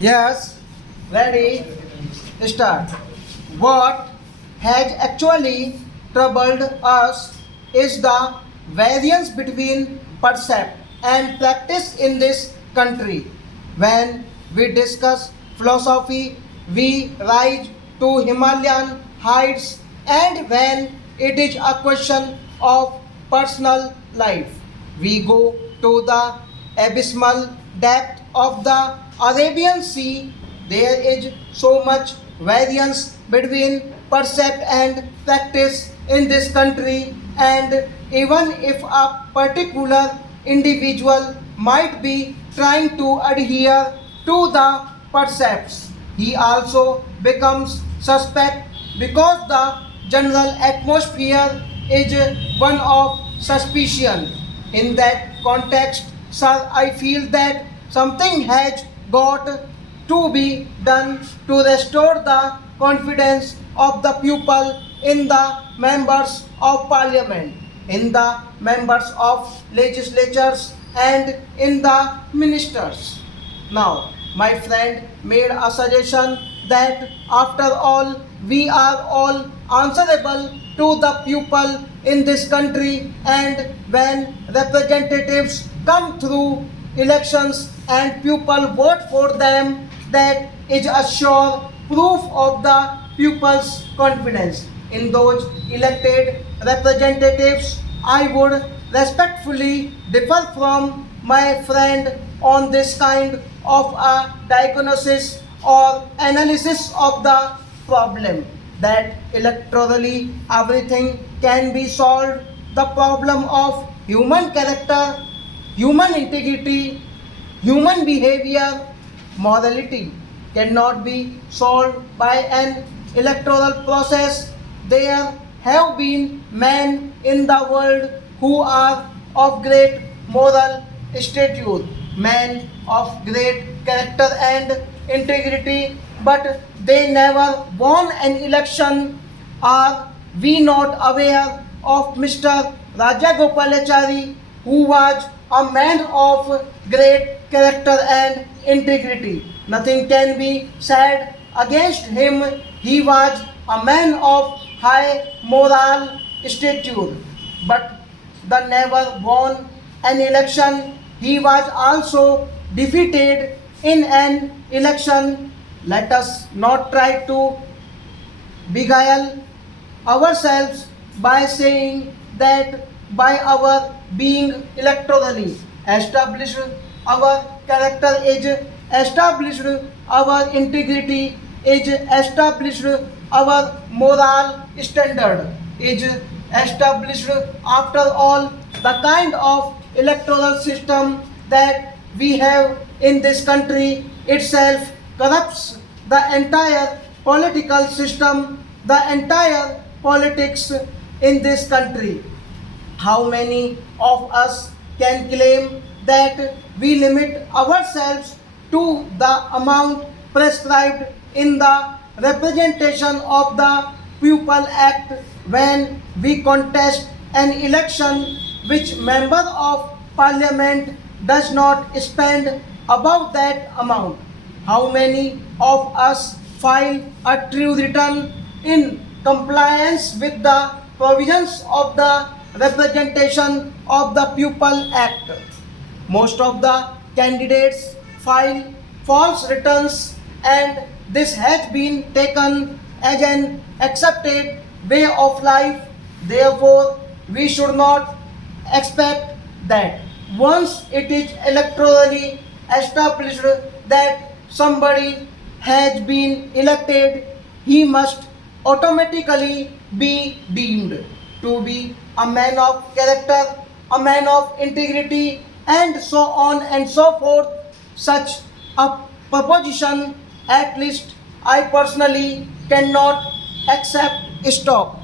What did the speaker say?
Yes, ready, start. What has actually troubled us is the variance between percept and practice in this country. When we discuss philosophy, we rise to Himalayan heights, and when it is a question of personal life, we go to the abysmal depth of the Arabian Sea. There is so much variance between percept and practice in this country, and even if a particular individual might be trying to adhere to the percepts, he also becomes suspect because the general atmosphere is one of suspicion. In that context, sir, I feel that something has got to be done to restore the confidence of the people in the members of parliament, in the members of legislatures, and in the ministers. Now, my friend made a suggestion that after all, we are all answerable to the people in this country, and when representatives come through elections and people vote for them, that is a sure proof of the people's confidence in those elected representatives. I would respectfully differ from my friend on this kind of a diagnosis or analysis of the problem, that electorally everything can be solved. The problem of human character, human integrity, human behavior, morality cannot be solved by an electoral process. There have been men in the world who are of great moral stature, men of great character and integrity, but they never won an election. Are we not aware of Mr. Rajagopalachari, who was a man of great character and integrity? Nothing can be said against him. He was a man of high moral stature, but the never won an election. He was also defeated in an election. Let us not try to beguile ourselves by saying that by our being electorally established, our character is established, our integrity is established, our moral standard is established. After all, the kind of electoral system that we have in this country itself corrupts the entire political system, the entire politics in this country. How many of us can claim that we limit ourselves to the amount prescribed in the Representation of the People Act when we contest an election, which member of parliament does not spend above that amount? How many of us file a true return in compliance with the provisions of the Representation of the People Act? Most of the candidates file false returns, and this has been taken as an accepted way of life. Therefore, we should not expect that once it is electorally established that somebody has been elected, he must automatically be deemed to be a man of character, a man of integrity, and so on and so forth. Such a proposition, at least I personally cannot accept. Stop.